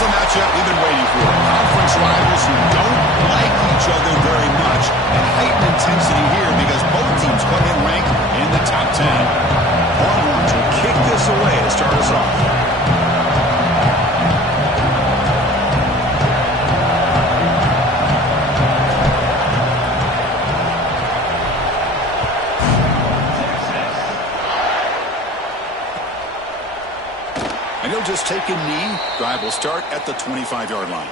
a matchup we've been waiting for. Conference rivals who don't like each other very much, and heightened intensity here because both teams come in ranked in the top 10. Longhorns will kick this away to start us off. And he'll just take a knee. Drive will start at the 25-yard line.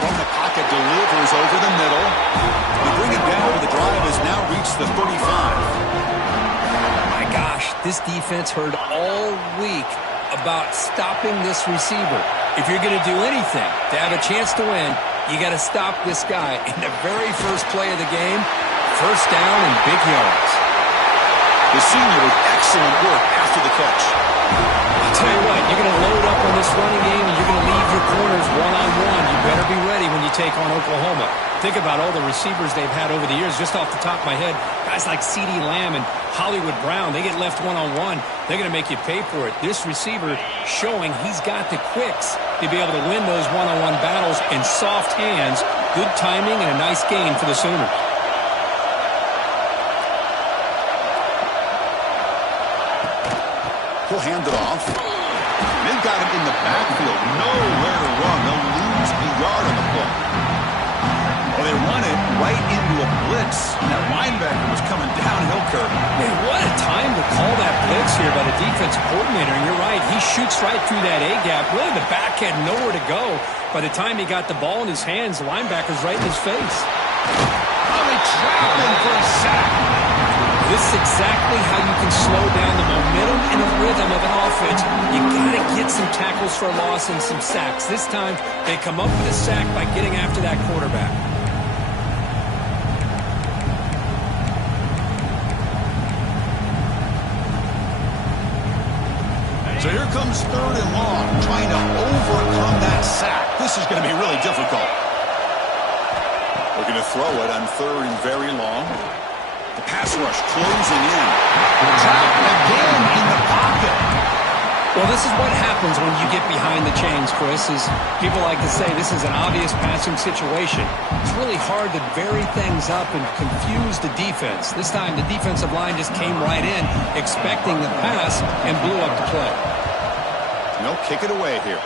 From the pocket, delivers over the middle. They bring it down, but the drive has now reached the 35. Gosh, this defense heard all week about stopping this receiver. If you're going to do anything to have a chance to win, you got to stop this guy. In the very first play of the game, first down and big yards. The senior with excellent work after the catch. I'll tell you what, you're going to load up on this running game and you're going to leave your corners one-on-one. You better be ready when you take on Oklahoma. Think about all the receivers they've had over the years. Just off the top of my head, guys like CeeDee Lamb and Hollywood Brown, they get left one-on-one. They're going to make you pay for it. This receiver showing he's got the quicks to be able to win those one-on-one battles in soft hands. Good timing and a nice gain for the Sooners. He'll hand it off. They've got him in the backfield. Nowhere to run. They'll lose a yard on the play. Well, they run it right into a blitz. And that linebacker was coming downhill curve. Man, what a time to call that blitz here by the defensive coordinator. And you're right, he shoots right through that A-gap. Really, the back had nowhere to go. By the time he got the ball in his hands, the linebacker's right in his face. Oh, they trap him for a sack. This is exactly how you can slow down the momentum and the rhythm of an offense. You got to get some tackles for a loss and some sacks. This time, they come up with a sack by getting after that quarterback. So here comes third and long, trying to overcome that sack. This is going to be really difficult. We're going to throw it on third and very long. The pass rush closing in. Trapped again in the pocket. Well, this is what happens when you get behind the chains, Chris, is people like to say this is an obvious passing situation. It's really hard to vary things up and confuse the defense. This time, the defensive line just came right in, expecting the pass, and blew up the play. No, kick it away here.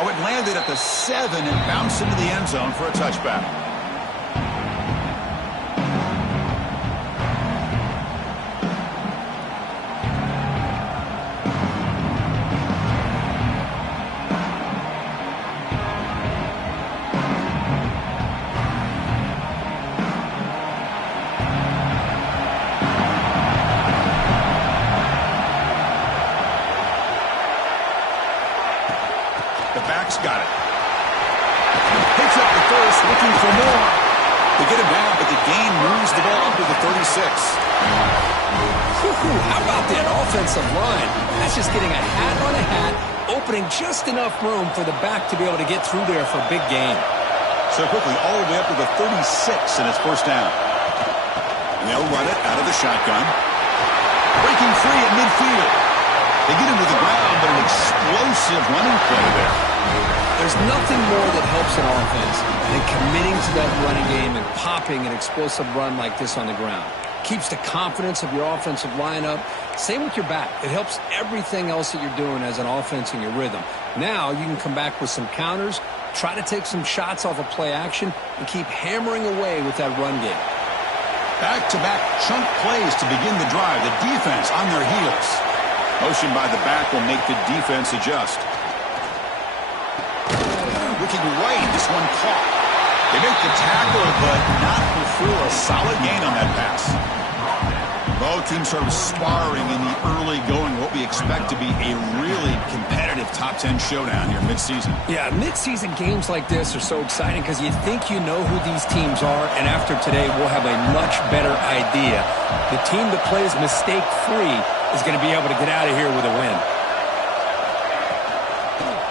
Oh, it landed at the 7 and bounced into the end zone for a touchback. Got it. Picks up the first, looking for more. They get him down, but the gain moves the ball up to the 36. How about that offensive line? That's just getting a hat on a hat, opening just enough room for the back to be able to get through there for a big gain. So quickly, all the way up to the 36, and it's first down. And they'll run it out of the shotgun. Breaking free at midfield. They get him to the ground, but an explosive running play there. There's nothing more that helps an offense than committing to that running game and popping an explosive run like this on the ground. Keeps the confidence of your offensive lineup. Same with your back. It helps everything else that you're doing as an offense in your rhythm. Now you can come back with some counters, try to take some shots off of play action, and keep hammering away with that run game. Back-to-back chunk plays to begin the drive. The defense on their heels. Motion by the back will make the defense adjust. Looking right, this one caught. They make the tackle, but not before a solid gain on that pass. Both teams sort of sparring in the early going, what we expect to be a really competitive top 10 showdown here mid-season. Yeah, mid-season games like this are so exciting because you think you know who these teams are, and after today, we'll have a much better idea. The team that plays mistake-free is going to be able to get out of here with a win.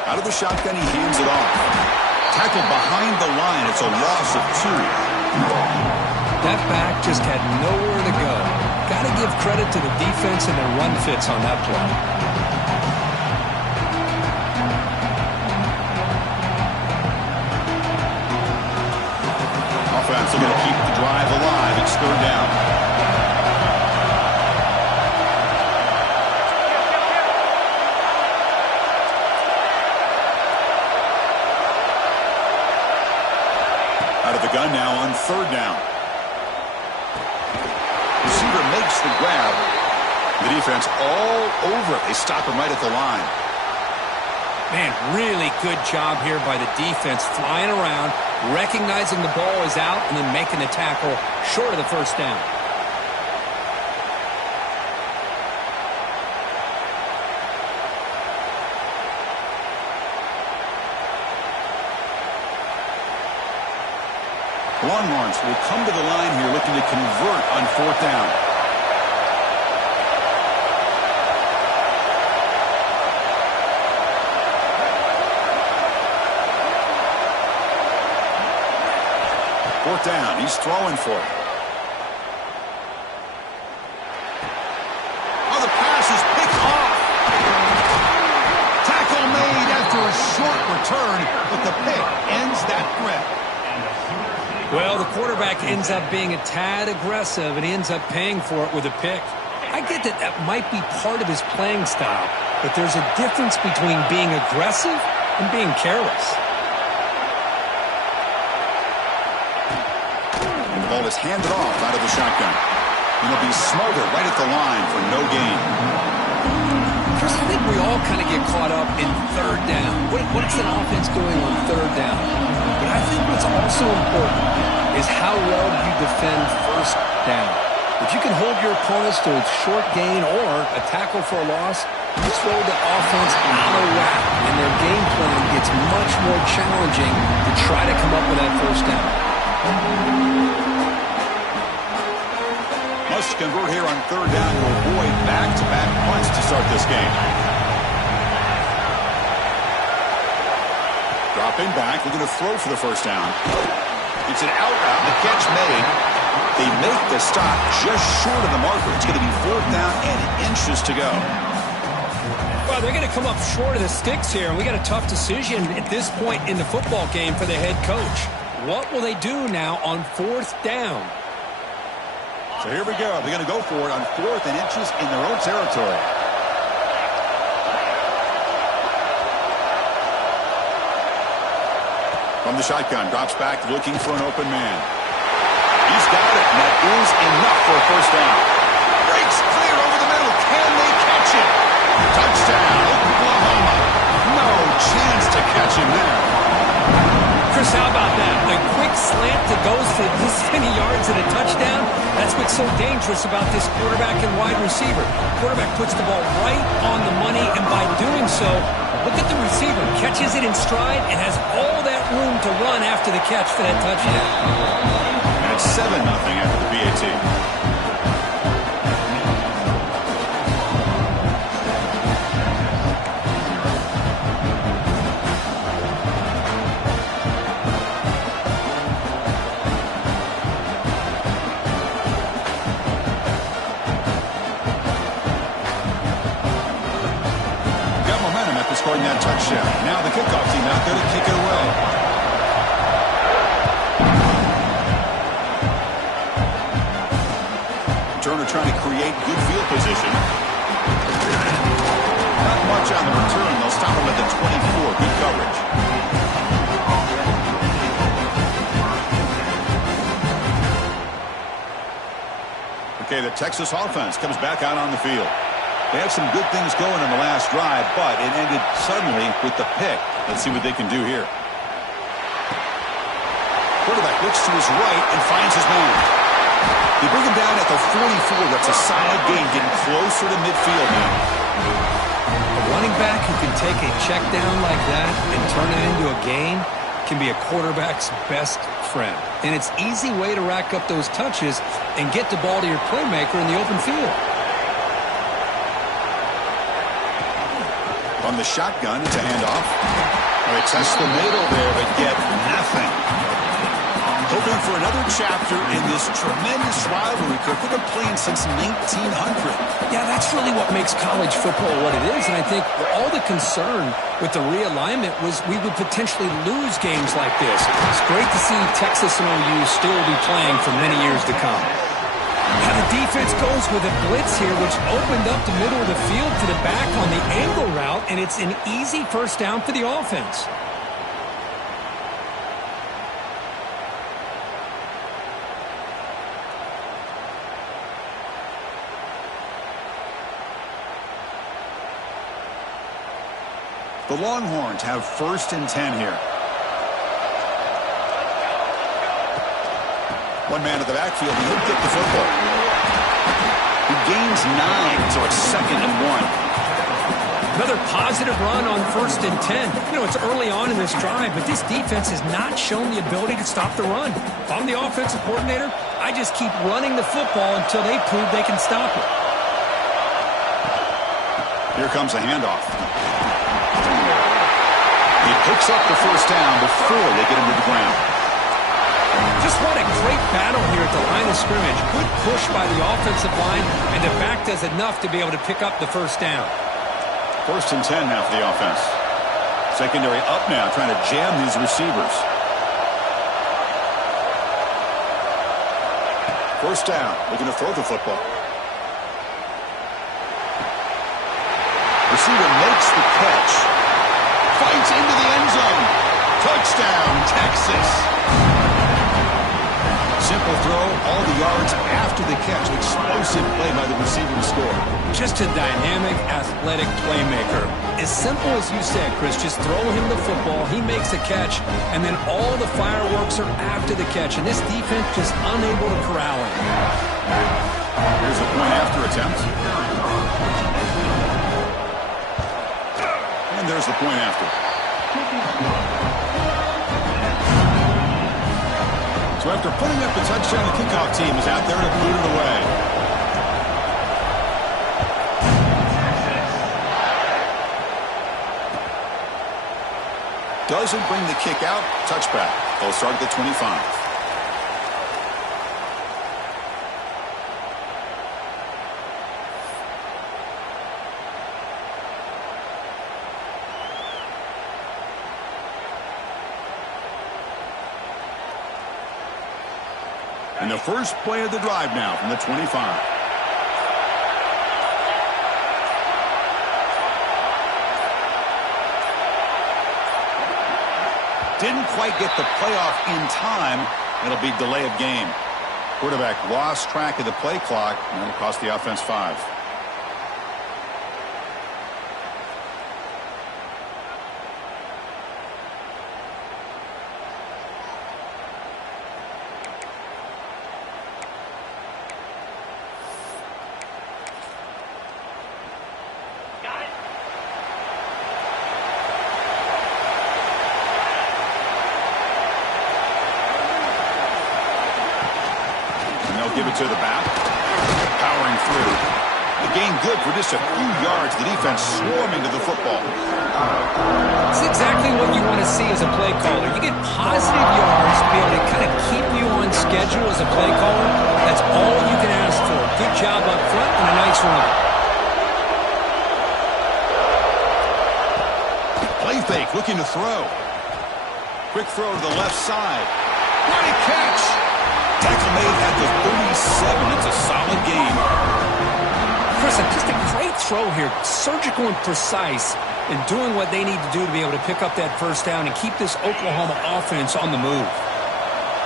Out of the shotgun, he hands it off. Tackled behind the line. It's a loss of 2. That back just had nowhere to go. Got to give credit to the defense and their run fits on that play. Offense are going to keep the drive alive. It's 3rd down. Out of the gun now on 3rd down. Receiver makes the grab. The defense all over it. They stop him right at the line. Man, really good job here by the defense, flying around, recognizing the ball is out, and then making the tackle short of the 1st down. Longhorns will come to the line here looking to convert on 4th down. Fourth down. He's throwing for it. Oh, the pass is picked off. Tackle made after a short return, but the pick ends that threat. Well, the quarterback ends up being a tad aggressive, and he ends up paying for it with a pick. I get that that might be part of his playing style, but there's a difference between being aggressive and being careless. And the ball is handed off out of the shotgun. And it'll be smothered right at the line for no gain. Chris, I think we all kind of get caught up in 3rd down. What's an offense doing on 3rd down? But I think what's also important is how well you defend 1st down. If you can hold your opponents to a short gain or a tackle for a loss, you throw the offense out of whack, and their game plan gets much more challenging to try to come up with that 1st down. Must convert here on 3rd down to avoid back-to-back punts to start this game. Dropping back, looking to throw for the 1st down. It's an out route, the catch made. They make the stop just short of the marker. It's going to be 4th down and inches to go. Well, they're going to come up short of the sticks here, and we got a tough decision at this point in the football game for the head coach. What will they do now on 4th down? So here we go. They're going to go for it on 4th and inches in their own territory. From the shotgun, drops back, looking for an open man. He's got it, and that is enough for a 1st down. Breaks clear over the middle. Can they catch it? Touchdown, Oklahoma. No chance to catch him there. Chris, how about that? A quick slant that goes for this many yards and a touchdown. That's what's so dangerous about this quarterback and wide receiver. Quarterback puts the ball right on the money, and by doing so, look at the receiver. Catches it in stride and has all that room to run after the catch for that touchdown. And it's 7-0 after the PAT. Scoring that touchdown. Now the kickoff team out there to kick it away. Turner trying to create good field position. Not much on the return. They'll stop him at the 24. Good coverage. Okay, the Texas offense comes back out on the field. They had some good things going in the last drive, but it ended suddenly with the pick. Let's see what they can do here. Quarterback looks to his right and finds his man. You bring him down at the 44. That's a solid gain, getting closer to midfield now. A running back who can take a check down like that and turn it into a gain can be a quarterback's best friend. And it's an easy way to rack up those touches and get the ball to your playmaker in the open field. On the shotgun, it's a handoff. They test the middle there, but get nothing. Hoping for another chapter in this tremendous rivalry, Kirk. They've been playing since 1900. Yeah, that's really what makes college football what it is. And I think all the concern with the realignment was we would potentially lose games like this. It's great to see Texas and OU still be playing for many years to come. Now the defense goes with a blitz here, which opened up the middle of the field to the back on the angle route, and it's an easy first down for the offense. The Longhorns have 1st and 10 here. One man at the backfield, and he'll get the football. He gains 9, so it's 2nd and 1. Another positive run on 1st and 10. You know, it's early on in this drive, but this defense has not shown the ability to stop the run. If I'm the offensive coordinator, I just keep running the football until they prove they can stop it. Here comes a handoff. He picks up the first down before they get him to the ground. Just what a great battle here at the line of scrimmage. Good push by the offensive line, and the back does enough to be able to pick up the first down. 1st and 10 now for the offense. Secondary up now, trying to jam these receivers. First down, looking to throw the football. Receiver makes the catch. Fights into the end zone. Touchdown, Texas. Simple throw, all the yards after the catch. Explosive play by the receiver to score. Just a dynamic, athletic playmaker. As simple as you said, Chris, just throw him the football, he makes a catch, and then all the fireworks are after the catch, and this defense just unable to corral him. Here's the point after attempt. And there's the point after. So after putting up the touchdown, the kickoff team is out there to boot it away. Doesn't bring the kick out. Touchback. They'll start at the 25. And the first play of the drive now from the 25. Didn't quite get the playoff in time. It'll be delay of game. Quarterback lost track of the play clock, and it'll cost the offense 5. Give it to the back. Powering through. The gain good for just a few yards. The defense swarming to the football. It's exactly what you want to see as a play caller. You get positive yards to be able to kind of keep you on schedule as a play caller. That's all you can ask for. Good job up front and a nice run. Play fake, looking to throw. Quick throw to the left side. What a catch! Tackle made at the 37. It's a solid game. Chris, just a great throw here. Surgical and precise in doing what they need to do to be able to pick up that first down and keep this Oklahoma offense on the move.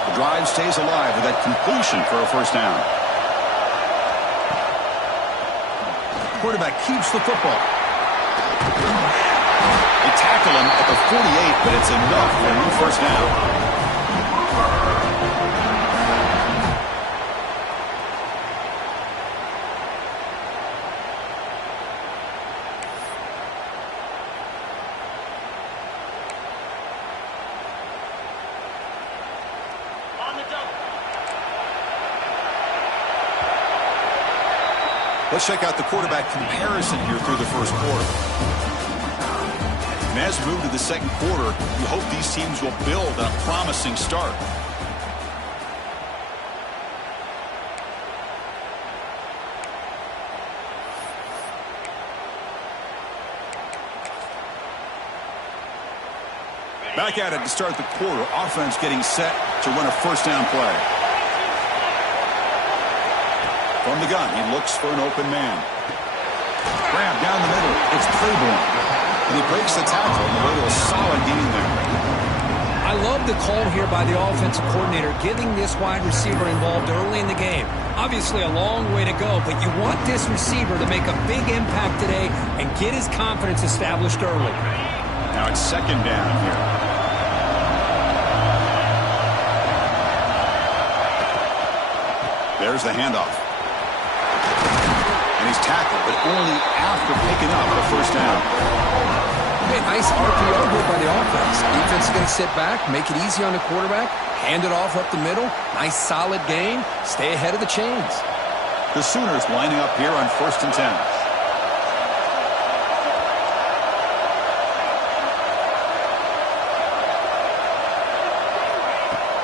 The drive stays alive with that completion for a first down. Quarterback keeps the football. They tackle him at the 48, but it's enough for a new first down. Let's check out the quarterback comparison here through the first quarter. And as we move to the second quarter, we hope these teams will build on a promising start. Back at it to start the quarter. Offense getting set to run a first down play. From the gun, he looks for an open man. Grab down the middle. It's Claiborne. And he breaks the tackle on the way to a solid gain there. I love the call here by the offensive coordinator, getting this wide receiver involved early in the game. Obviously a long way to go, but you want this receiver to make a big impact today and get his confidence established early. Now it's second down here. There's the handoff. And he's tackled, but only after picking up the first down. Okay, nice RPO here by the offense. Defense is going to sit back, make it easy on the quarterback, hand it off up the middle. Nice solid gain. Stay ahead of the chains. The Sooners lining up here on 1st and 10.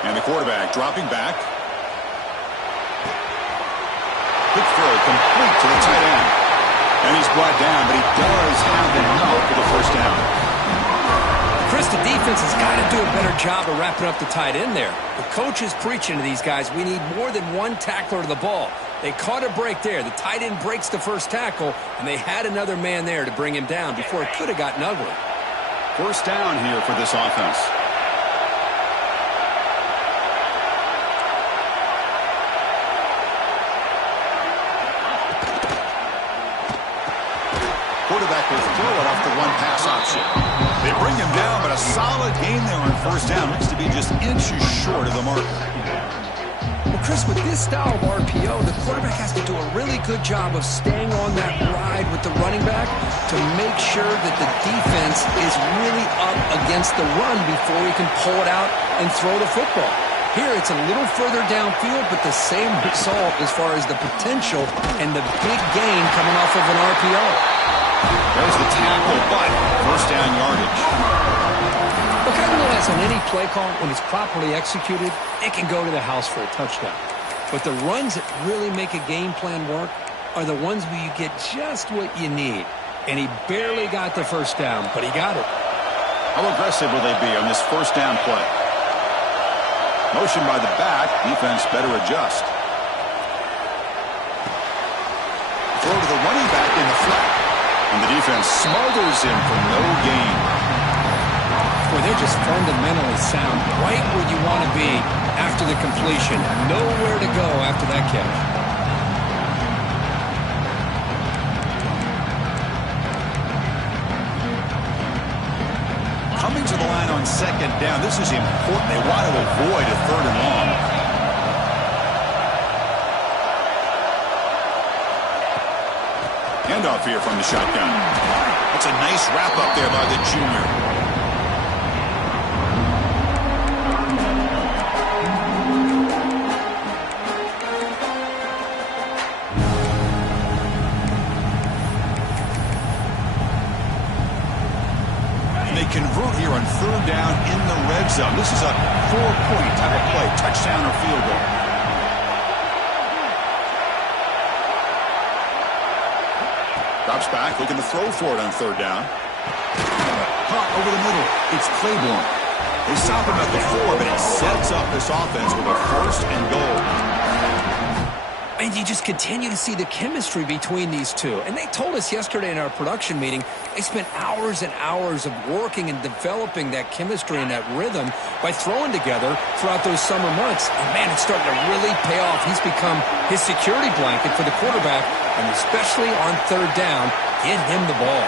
And the quarterback dropping back. Quick throw complete to the tight end. And he's brought down, but he does have enough for the first down. Chris, the defense has got to do a better job of wrapping up the tight end there. The coach is preaching to these guys, we need more than one tackler to the ball. They caught a break there. The tight end breaks the first tackle, and they had another man there to bring him down before it could have gotten ugly. First down here for this offense. Quarterback will throw it off the one-pass option. They bring him down, but a solid gain there on first down. Looks to be just inches short of the marker. Well, Chris, with this style of RPO, the quarterback has to do a really good job of staying on that ride with the running back to make sure that the defense is really up against the run before he can pull it out and throw the football. Here, it's a little further downfield, but the same result as far as the potential and the big gain coming off of an RPO. There's the tackle, but first down yardage. Look, I realize on any play call, when it's properly executed, it can go to the house for a touchdown. But the runs that really make a game plan work are the ones where you get just what you need. And he barely got the first down, but he got it. How aggressive will they be on this first down play? Motion by the back. Defense better adjust. Throw to the running back in the flat. And the defense smothers him for no gain. Boy, they're just fundamentally sound, right where you want to be after the completion. Nowhere to go after that catch. Coming to the line on second down. This is important. They want to avoid a third and long. Handoff here from the shotgun. That's a nice wrap-up there by the junior. And they convert here on third down in the red zone. This is a 4-point type of play, touchdown or field goal. Drops back, looking to throw for it on third down. Caught over the middle. It's Claiborne. They stop him at the 4, but it sets up this offense with a first and goal. And you just continue to see the chemistry between these two. And they told us yesterday in our production meeting, they spent hours and hours of working and developing that chemistry and that rhythm by throwing together throughout those summer months. And man, it's starting to really pay off. He's become his security blanket for the quarterback, and especially on third down, get him the ball.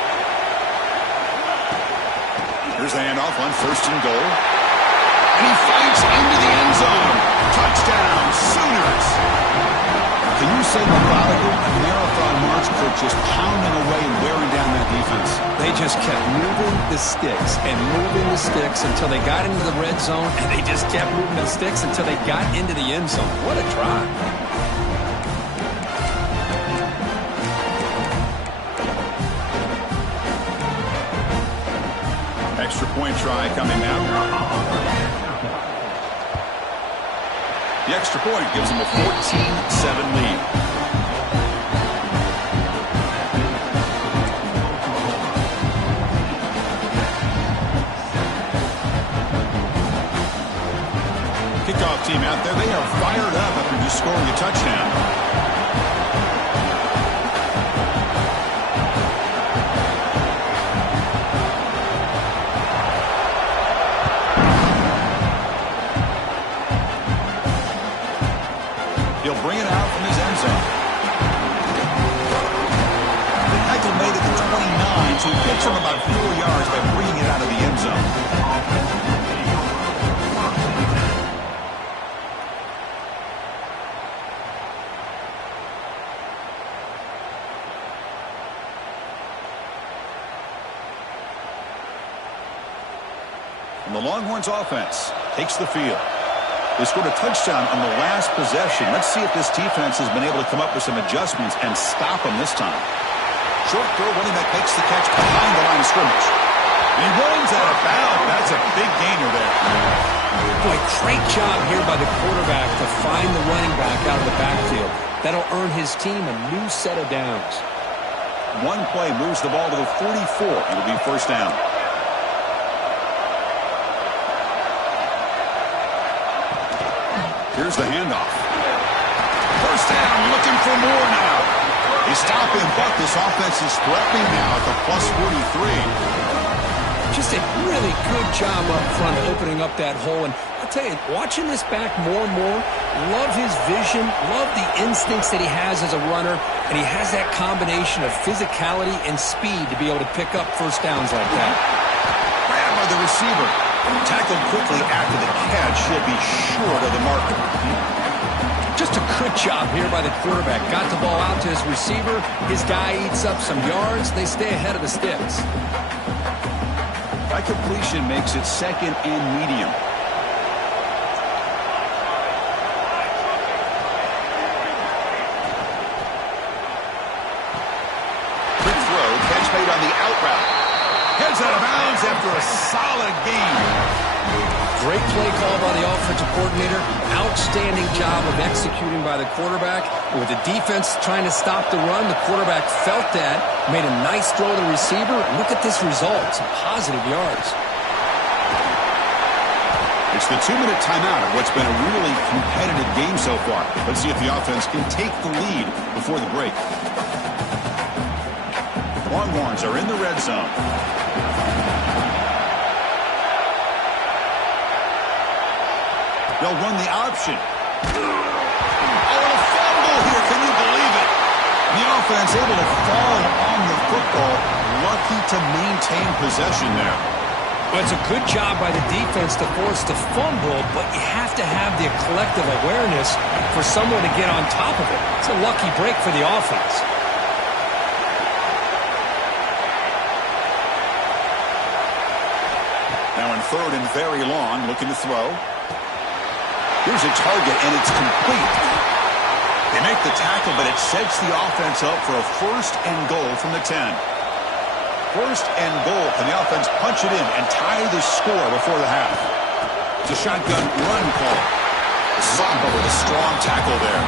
Here's the handoff on first and goal. And he fights into the end zone. Touchdown, Sooners. Can you say methodical? A marathon march, Kirk, just pounding away and wearing down that defense. They just kept moving the sticks and moving the sticks until they got into the red zone, and they just kept moving the sticks until they got into the end zone. What a drive. point try coming now. The extra point gives them a 14-7 lead. Kickoff team out there. They are fired up after just scoring a touchdown. He'll bring it out from his end zone. The tackle made it to 29, so he picks him about 4 yards by bringing it out of the end zone. And the Longhorns offense takes the field. They scored a touchdown on the last possession. Let's see if this defense has been able to come up with some adjustments and stop them this time. Short throw, running back makes the catch behind the line of scrimmage. And he runs out of bounds. That's a big gainer there. Boy, great job here by the quarterback to find the running back out of the backfield. That'll earn his team a new set of downs. One play moves the ball to the 44. It'll be first down. Here's the handoff. First down, looking for more now. They stop him, but this offense is threatening now at the plus 43. Just a really good job up front opening up that hole. And I'll tell you, watching this back more and more, love his vision, love the instincts that he has as a runner, and he has that combination of physicality and speed to be able to pick up first downs like that. Grab by the receiver. Tackled quickly after the catch. He'll be short of the marker. Just a good job here by the quarterback. Got the ball out to his receiver. His guy eats up some yards. They stay ahead of the sticks. That completion makes it second and medium. Quick throw. Catch made on the out route. Heads out of bounds after a solid gain. Great play call by the offensive coordinator. Outstanding job of executing by the quarterback. With the defense trying to stop the run, the quarterback felt that, made a nice throw to the receiver. Look at this result. Some positive yards. It's the 2-minute timeout of what's been a really competitive game so far. Let's see if the offense can take the lead before the break. Longhorns are in the red zone. They'll run the option. Oh, a fumble here. Can you believe it? The offense able to fall on the football. Lucky to maintain possession there. Well, it's a good job by the defense to force the fumble, but you have to have the collective awareness for someone to get on top of it. It's a lucky break for the offense. Now in third and very long, looking to throw. Here's a target, and it's complete. They make the tackle, but it sets the offense up for a first and goal from the 10. First and goal. Can the offense punch it in and tie the score before the half? It's a shotgun run call. Samba with a strong tackle there.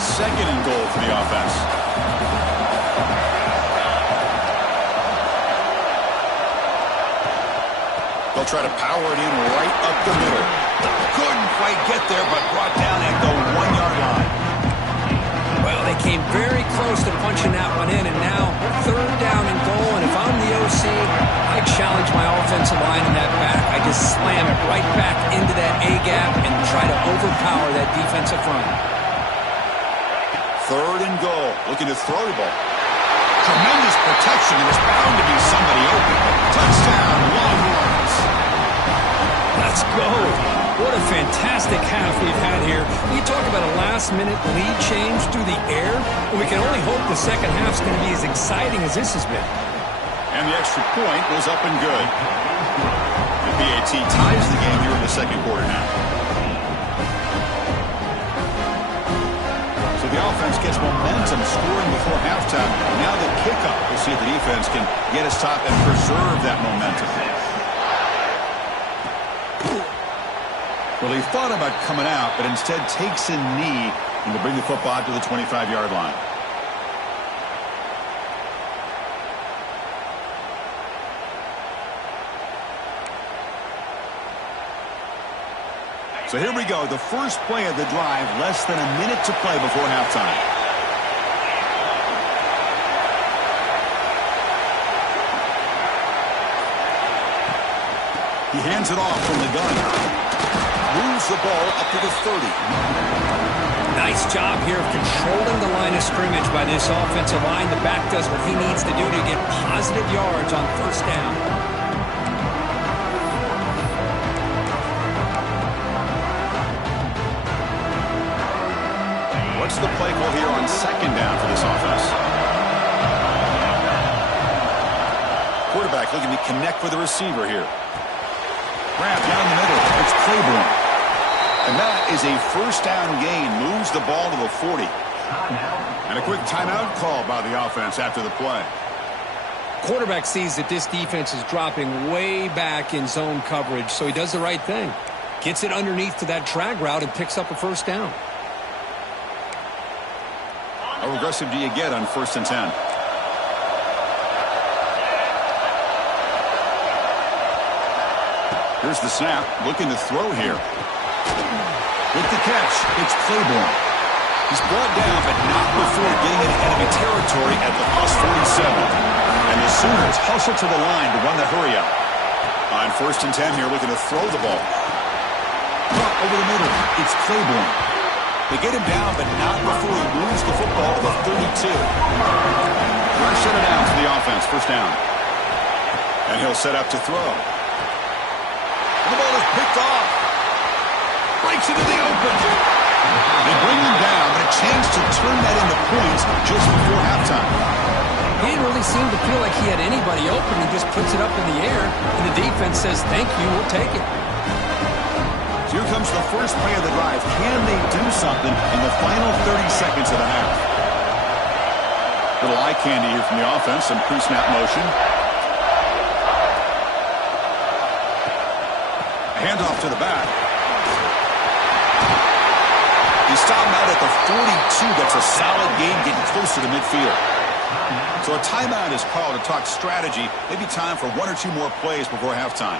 Second and goal for the offense. They'll try to power it in right up the middle. Couldn't quite get there, but brought down at the 1-yard line. Well, they came very close to punching that one in, and now third down and goal. And if I'm the OC, I challenge my offensive line in that back. I just slam it right back into that A-gap and try to overpower that defensive front. Third and goal. Looking to throw the ball. Tremendous protection. There's bound to be somebody open. Touchdown, Longhorns. Let's go. What a fantastic half we've had here. We talk about a last-minute lead change through the air, and we can only hope the second half's going to be as exciting as this has been. And the extra point goes up and good. The PAT ties the game here in the second quarter now. So The offense gets momentum scoring before halftime. Now the kickoff. We'll see if the defense can get a stop and preserve that momentum. Well, he thought about coming out, but instead takes a knee and will bring the football out to the 25-yard line. So here we go, the first play of the drive, less than a minute to play before halftime. He hands it off from the gun. Moves the ball up to the 30. Nice job here of controlling the line of scrimmage by this offensive line. The back does what he needs to do to get positive yards on first down. What's the play call here on second down for this offense? Quarterback looking to connect with the receiver here. Grab down the middle. It's Claiborne. And that is a first down gain. Moves the ball to the 40. And a quick timeout call by the offense after the play. Quarterback sees that this defense is dropping way back in zone coverage, so he does the right thing. Gets it underneath to that drag route and picks up a first down. How aggressive do you get on 1st and 10? Here's the snap, looking to throw here. With the catch, it's Claiborne. He's brought down, but not before getting into enemy territory at the +47. And the Sooners hustle to the line to run the hurry up. On 1st and 10 here, looking to throw the ball. Drop over the middle, it's Claiborne. They get him down, but not before he moves the football to the 32. Rush it out to the offense, first down. And he'll set up to throw. And the ball is picked off. Breaks into the open. They bring him down, and a chance to turn that into points just before halftime. He didn't really seem to feel like he had anybody open. He just puts it up in the air, and the defense says, thank you, we'll take it. Here comes the first play of the drive. Can they do something in the final 30 seconds of the half? Little eye candy here from the offense. Some pre-snap motion. A handoff to the back. He stopped him out at the 42. That's a solid gain, getting closer to midfield. So a timeout is called to talk strategy. Maybe time for 1 or 2 more plays before halftime.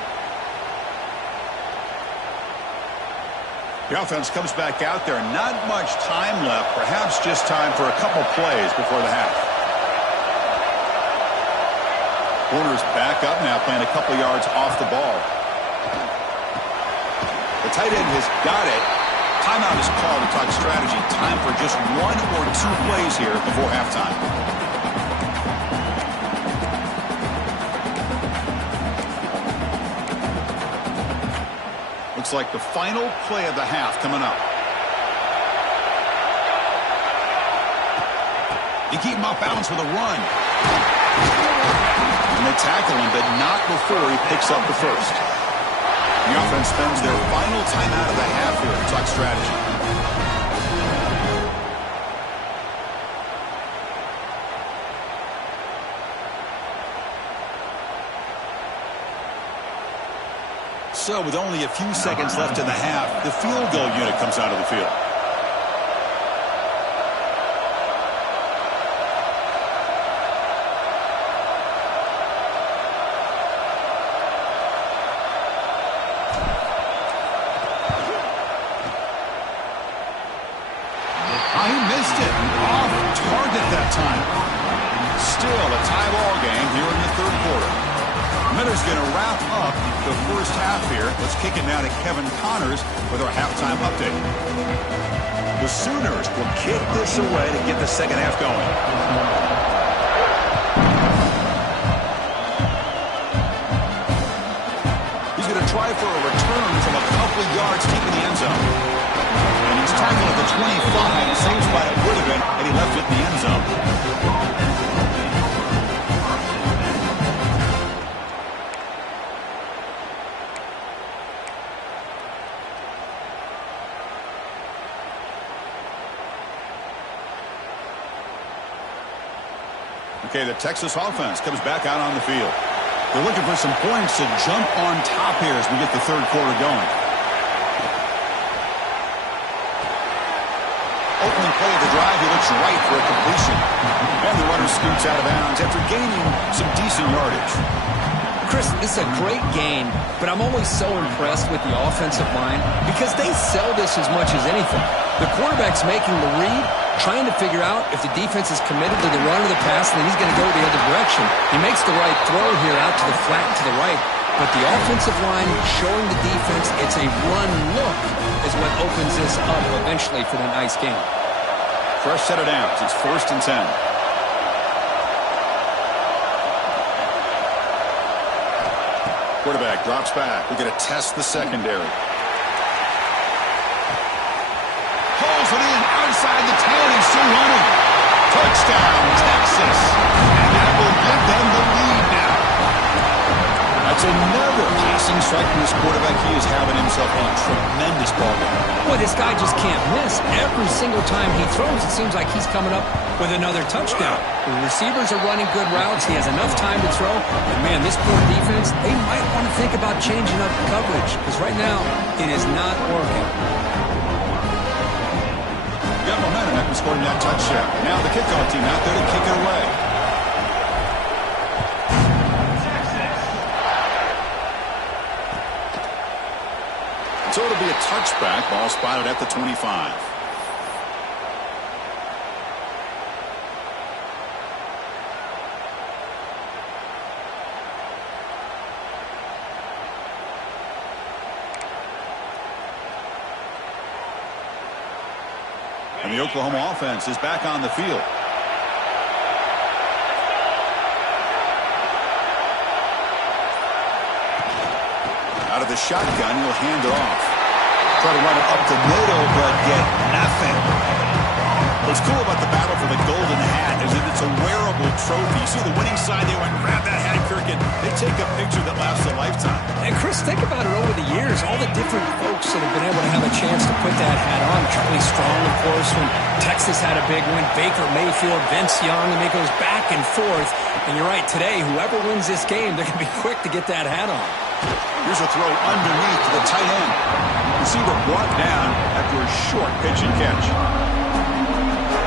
The offense comes back out there. Not much time left. Perhaps just time for a couple plays before the half. Warner's back up now, playing a couple yards off the ball. The tight end has got it. Timeout is called to talk strategy. Time for just 1 or 2 plays here before halftime. Looks like the final play of the half coming up. They keep him off balance with a run. And they tackle him, but not before he picks up the first. The offense spends their final timeout of the half here to talk strategy. So with only a few seconds left in the half, the field goal unit comes out of the field. He missed it. Off target that time. Still a tie ball game here in the 3rd quarter. Miller's going to wrap up the first half here. Let's kick it now to Kevin Connors with our halftime update. The Sooners will kick this away to get the second half going. He's going to try for a return from a couple yards deep in the end zone. And he's tackled at the 25, same spot it would have been, and he left it in the end zone. Okay, the Texas offense comes back out on the field. They're looking for some points to jump on top here as we get the third quarter going. Opening play of the drive, he looks right for a completion. And the runner scoots out of bounds after gaining some decent yardage. Chris, this is a great game, but I'm always so impressed with the offensive line because they sell this as much as anything. The quarterback's making the read, trying to figure out if the defense is committed to the run or the pass, and then he's going to go the other direction. He makes the right throw here out to the flat and to the right, but the offensive line showing the defense it's a run look is what opens this up eventually for the nice game. Fresh set of downs. It's 1st and 10. Quarterback drops back. We're going to test the secondary. Pulls it in outside the 10. He's still running. Touchdown, Texas. And that will give them the lead now. That's another passing strike from this quarterback. He is having himself a tremendous ball game. Boy, this guy just can't miss. Every single time he throws, it seems like he's coming up with another touchdown. The receivers are running good routes. He has enough time to throw. And, man, this poor defense, they might want to think about changing up coverage because right now it is not working. Got momentum after scoring that touchdown. Now the kickoff team out there to kick it away. So it'll be a touchback. Ball spotted at the 25. And the Oklahoma offense is back on the field. Out of the shotgun, he'll hand it off. Try to run it up the middle, but get nothing. What's cool about the battle for the golden hat is that it's a wearable trophy. You see the winning side, they went and grab that hat, Kirk, and they take a picture that lasts a lifetime. And, Chris, think about it over the years. All the different folks that have been able to have a chance to put that hat on. Charlie Strong, of course, when Texas had a big win. Baker Mayfield, Vince Young, and it goes back and forth. And you're right, today, whoever wins this game, they're going to be quick to get that hat on. Here's a throw underneath to the tight end. Receiver brought down after a short pitch and catch.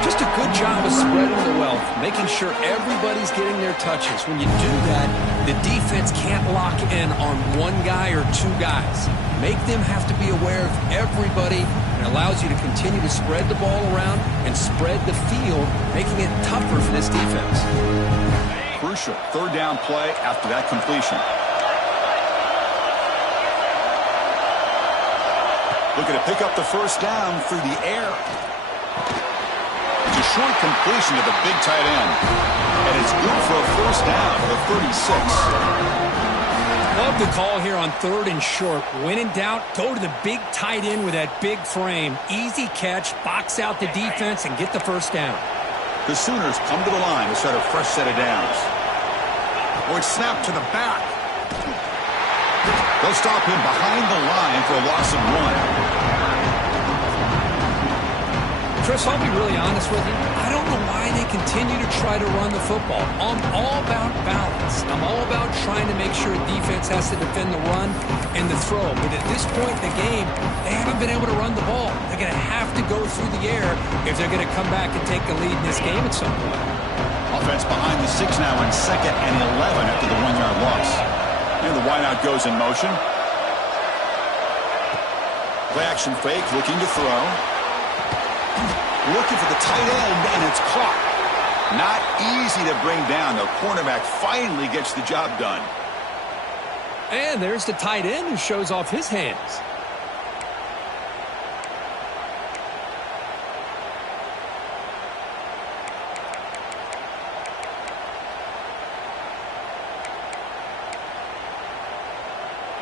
Just a good job of spreading the wealth, making sure everybody's getting their touches. When you do that, the defense can't lock in on one guy or two guys. Make them have to be aware of everybody, and allows you to continue to spread the ball around and spread the field, making it tougher for this defense. Crucial third down play after that completion. Looking to pick up the first down through the air. It's a short completion to the big tight end. And it's good for a first down to the 36. Love the call here on 3rd and short. When in doubt, go to the big tight end with that big frame. Easy catch, box out the defense, and get the first down. The Sooners come to the line to start a fresh set of downs. Or it's snapped to the back. They'll stop him behind the line for a loss of 1. Chris, I'll be really honest with you. I don't know why they continue to try to run the football. I'm all about balance. I'm all about trying to make sure defense has to defend the run and the throw. But at this point in the game, they haven't been able to run the ball. They're going to have to go through the air if they're going to come back and take the lead in this game at some point. Offense behind the 6 now in 2nd and 11 after the 1-yard loss. And the wideout goes in motion. Play action fake, looking to throw. Looking for the tight end, and it's caught. Not easy to bring down. The cornerback finally gets the job done. And there's the tight end who shows off his hands.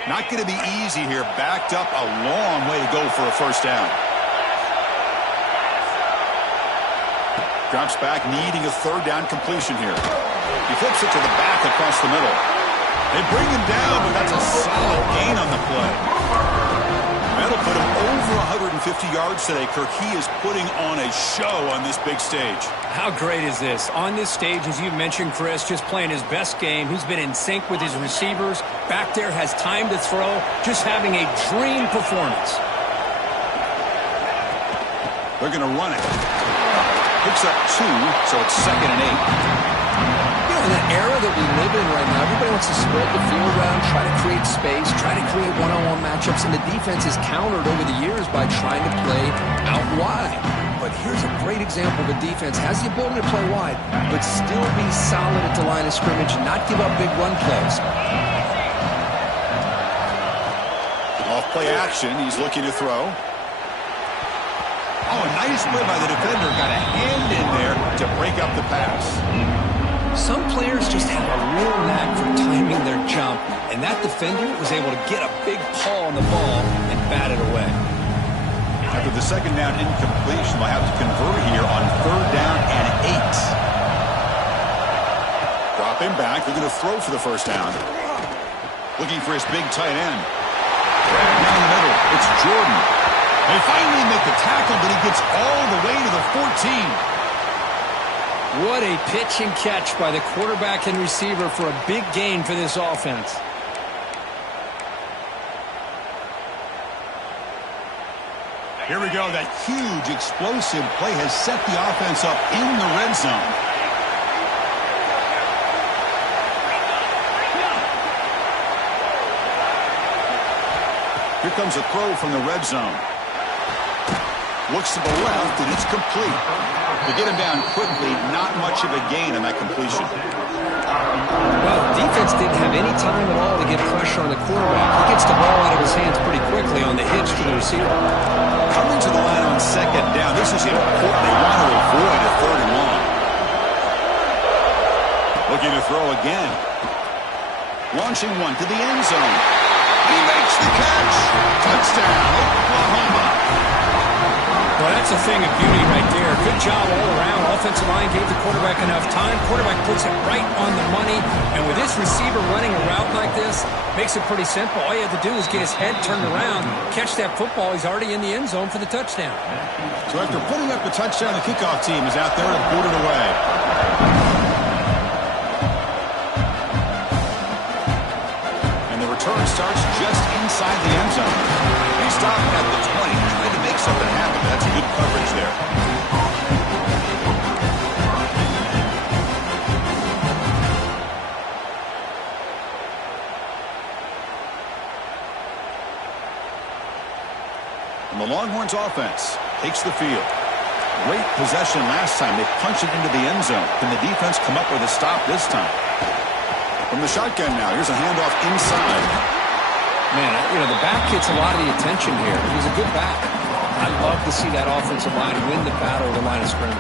Not going to be easy here. Backed up a long way to go for a first down. Drops back, needing a third down completion here. He flips it to the back across the middle. They bring him down, but that's a solid gain on the play. That'll put him over 150 yards today, Kirk. He is putting on a show on this big stage. How great is this? On this stage, as you mentioned, Chris, just playing his best game. He's been in sync with his receivers. Back there, has time to throw. Just having a dream performance. They're going to run it. Picks up 2, so it's 2nd and 8. In the era that we live in right now, everybody wants to spread the field around, try to create space, try to create one-on-one matchups, and the defense is countered over the years by trying to play out wide. But here's a great example of a defense has the ability to play wide, but still be solid at the line of scrimmage and not give up big run plays. Off play action, he's looking to throw. Oh, a nice play by the defender. Got a hand in there to break up the pass. Some players just have a real knack for timing their jump, and that defender was able to get a big paw on the ball and bat it away. After the 2nd down incompletion, they'll have to convert here on 3rd down and 8. Drop him back. They're going to throw for the 1st down. Looking for his big tight end. Drag down the middle. It's Jordan. They finally make the tackle, but he gets all the way to the 14. What a pitch and catch by the quarterback and receiver for a big gain for this offense. Here we go. That huge explosive play has set the offense up in the red zone. Here comes a throw from the red zone. Looks to the left, and it's complete. To get him down quickly, not much of a gain on that completion. Well, defense didn't have any time at all to get pressure on the quarterback. He gets the ball out of his hands pretty quickly on the hitch to the receiver. Coming to the line on 2nd down. This is important. They want to avoid a 3rd and long. Looking to throw again. Launching one to the end zone. He makes the catch. Touchdown, Oklahoma. Well, that's a thing of beauty right there. Good job all around. Offensive line gave the quarterback enough time. Quarterback puts it right on the money. And with this receiver running a route like this, makes it pretty simple. All you have to do is get his head turned around, catch that football. He's already in the end zone for the touchdown. So after putting up the touchdown, the kickoff team is out there to boot it away. And the return starts just inside the end zone. He stopped at the 20, trying to make something happen. That's good coverage there. And the Longhorns offense takes the field. Great possession last time. They punch it into the end zone. Can the defense come up with a stop this time? From the shotgun now, here's a handoff inside. Man, the back gets a lot of the attention here. He's a good back. I'd love to see that offensive line win the battle of the line of scrimmage.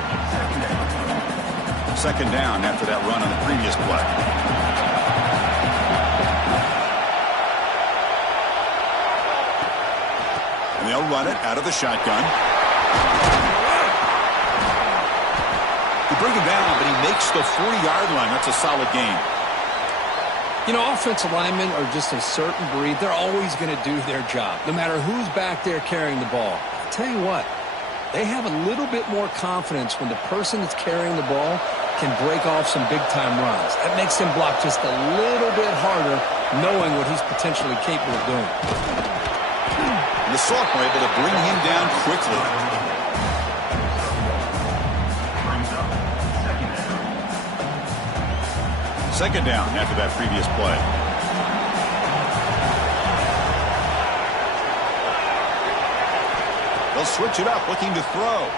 2nd down after that run on the previous play. And they'll run it out of the shotgun. They bring him down, but he makes the 40-yard line. That's a solid gain. Offensive linemen are just a certain breed. They're always going to do their job, no matter who's back there carrying the ball. I'll tell you what, they have a little bit more confidence when the person that's carrying the ball can break off some big-time runs. That makes them block just a little bit harder, knowing what he's potentially capable of doing. And the sophomore able to bring him down quickly. Second down after that previous play. They'll switch it up, looking to throw.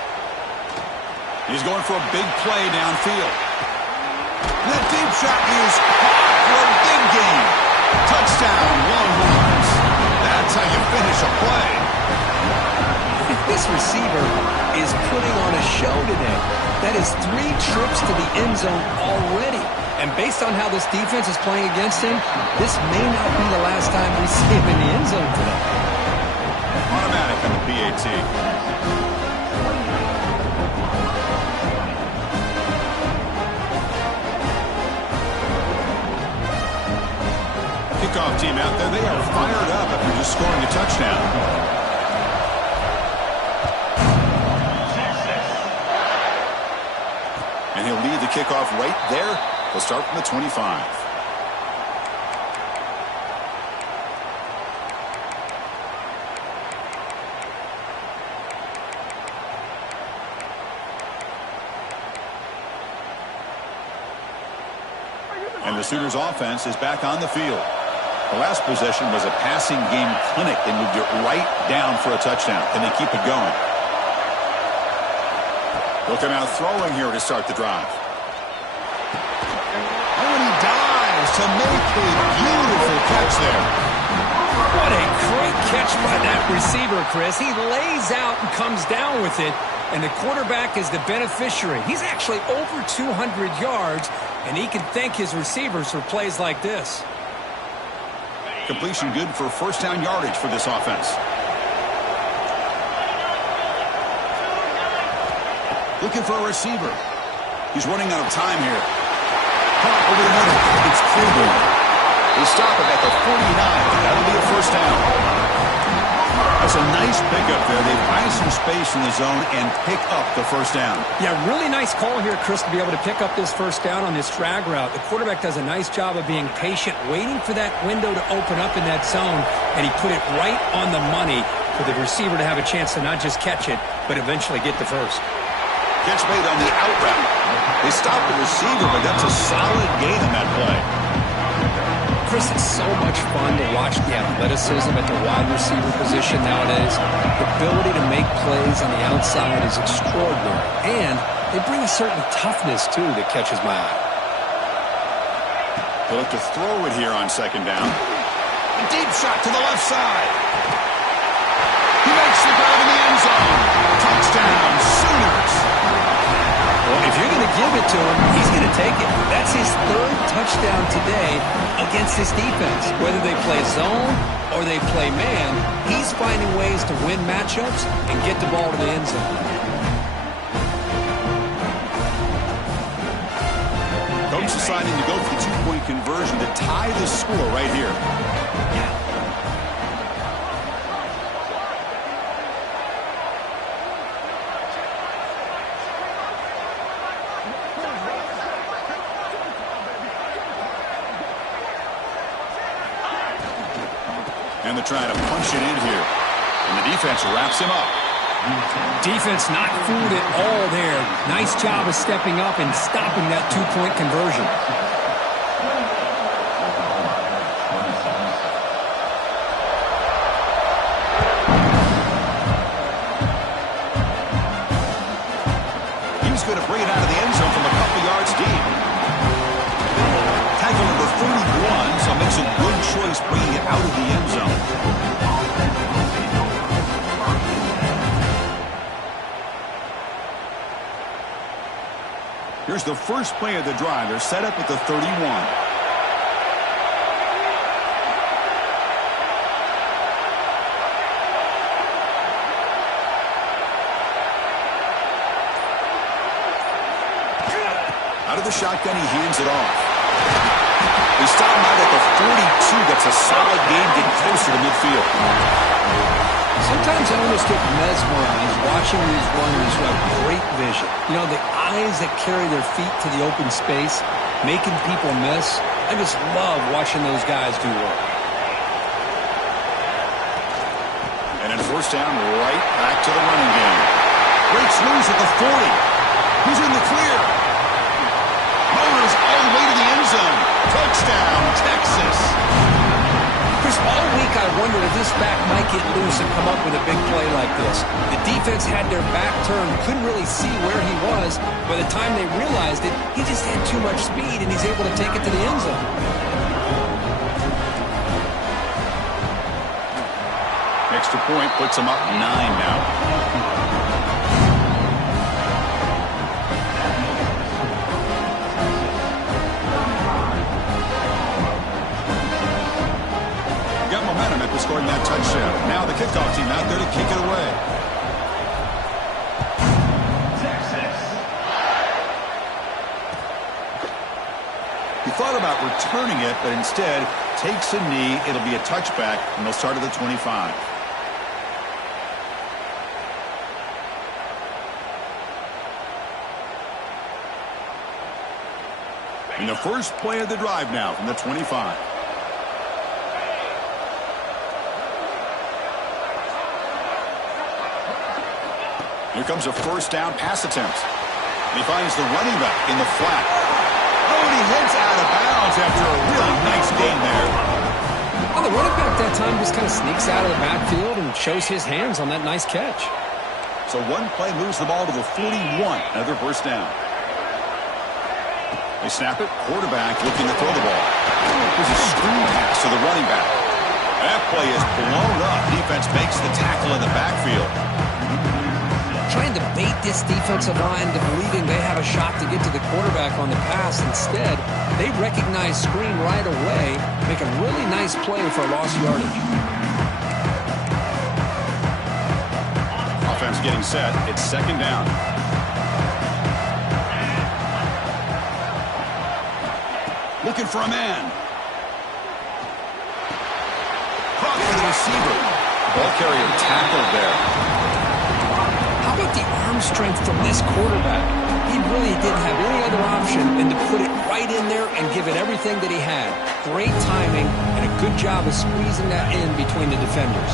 He's going for a big play downfield. And that deep shot is caught for a big gain. Touchdown, Longhorns. That's how you finish a play. This receiver is putting on a show today. That is 3 trips to the end zone already. And based on how this defense is playing against him, this may not be the last time we see him in the end zone today. Automatic on the PAT. Kickoff team out there, they are fired up after just scoring a touchdown. And he'll lead the kickoff right there. They'll start from the 25. And the Sooners offense is back on the field. The last possession was a passing game clinic. They moved it right down for a touchdown. Can they keep it going? Looking out throwing here to start the drive. Oh, and he dives to make a beautiful catch there. What a great catch by that receiver, Chris. He lays out and comes down with it, and the quarterback is the beneficiary. He's actually over 200 yards, and he can thank his receivers for plays like this. Completion good for first down yardage for this offense. Looking for a receiver. He's running out of time here. Caught over the middle. It's Cleveland. They stop it at the 49. That'll be a first down. That's a nice pickup there. They find some space in the zone and pick up the first down. Yeah, really nice call here, Chris, to be able to pick up this first down on this drag route. The quarterback does a nice job of being patient, waiting for that window to open up in that zone, and he put it right on the money for the receiver to have a chance to not just catch it, but eventually get the first. Catch made on the out route. They stop the receiver, but that's a solid gain in that play. Chris, it's so much fun to watch the athleticism at the wide receiver position nowadays. The ability to make plays on the outside is extraordinary. And they bring a certain toughness, too, that catches my eye. They'll look to throw it here on second down. A deep shot to the left side. He makes the grab in the end zone. Touchdown, Sooners. Well, if you're going to give it to him, he's going to take it. That's his third touchdown today against this defense. Whether they play zone or they play man, he's finding ways to win matchups and get the ball to the end zone. Coach deciding to go for the two-point conversion to tie the score right here. And they're trying to punch it in here. And the defense wraps him up. Defense not fooled at all there. Nice job of stepping up and stopping that two-point conversion. He's going to bring it out of the end zone from a couple yards deep. Tackle number 31, so makes a good choice bringing it out of the end zone. Here's the first play of the drive. They're set up at the 31. Out of the shotgun, he hands it off. They stop him out at the 42. That's a solid game, getting closer to midfield. Sometimes I almost get mesmerized watching these runners who have great vision. You know, the eyes that carry their feet to the open space, making people miss. I just love watching those guys do work. And then first down, right back to the running game. Breaks loose at the 40. He's in the clear. Motors all the way to the end zone. Touchdown, Texas. Chris, all week I wondered if this back might get loose and come up with a big play like this. The defense had their back turned, couldn't really see where he was. By the time they realized it, he just had too much speed, and he's able to take it to the end zone. Extra point puts him up 9 now. Scoring that touchdown. Now the kickoff team out there to kick it away. He thought about returning it, but instead takes a knee. It'll be a touchback, and they'll start at the 25. And the first play of the drive now from the 25. Here comes a first down pass attempt. He finds the running back in the flat. Oh, and he heads out of bounds after a really nice gain there. Well, the running back that time just kind of sneaks out of the backfield and shows his hands on that nice catch. So one play moves the ball to the 41. Another first down. They snap it. Quarterback looking to throw the ball. There's a screen pass to the running back. That play is blown up. Defense makes the tackle in the backfield. Trying to bait this defensive line to believing they have a shot to get to the quarterback on the pass. Instead, they recognize screen right away, make a really nice play for lost yardage. Offense getting set. It's second down. Looking for a man. Caught for the receiver. Ball carrier tackled there. How about the arm strength from this quarterback? He really didn't have any other option than to put it right in there and give it everything that he had. Great timing and a good job of squeezing that in between the defenders.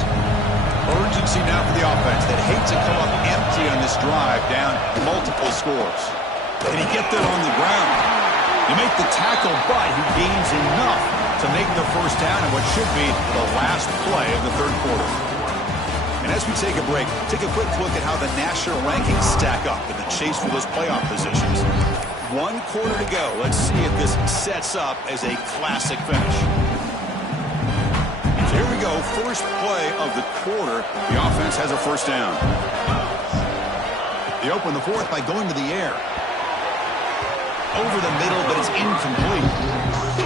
Urgency now for the offense that hates to come up empty on this drive, down multiple scores. Can he get there on the ground? You make the tackle, but he gains enough to make the first down in what should be the last play of the third quarter. And as we take a break, take a quick look at how the national rankings stack up in the chase for those playoff positions. 1 quarter to go. Let's see if this sets up as a classic finish. So here we go. First play of the quarter. The offense has a first down. They open the fourth by going to the air. Over the middle, but it's incomplete.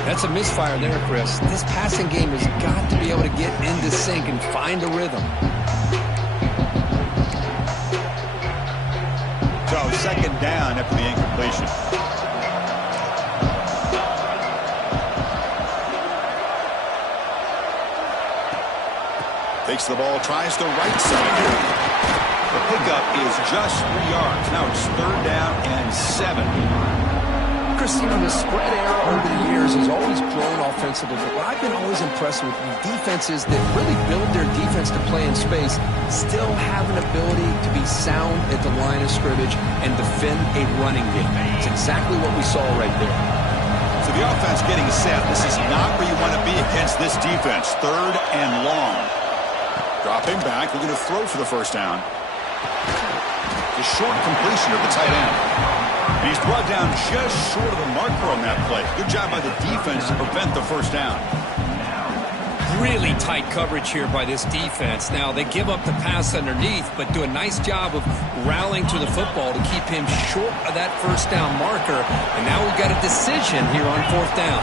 That's a misfire there, Chris. This passing game has got to be able to get into sync and find a rhythm. So second down after the incompletion. Takes the ball, tries the right side here. The pickup is just 3 yards. Now it's third down and 7. Chris, you know, the spread era over the years has always grown offensively, but what I've been always impressed with defenses that really build their defense to play in space still have an ability to be sound at the line of scrimmage and defend a running game. It's exactly what we saw right there. So the offense getting set. This is not where you want to be against this defense. Third and long. Dropping back, looking to throw for the first down. The short completion of the tight end. And he's brought down just short of the marker on that play. Good job by the defense to prevent the first down. Really tight coverage here by this defense. Now, they give up the pass underneath, but do a nice job of rallying to the football to keep him short of that first down marker. And now we've got a decision here on fourth down.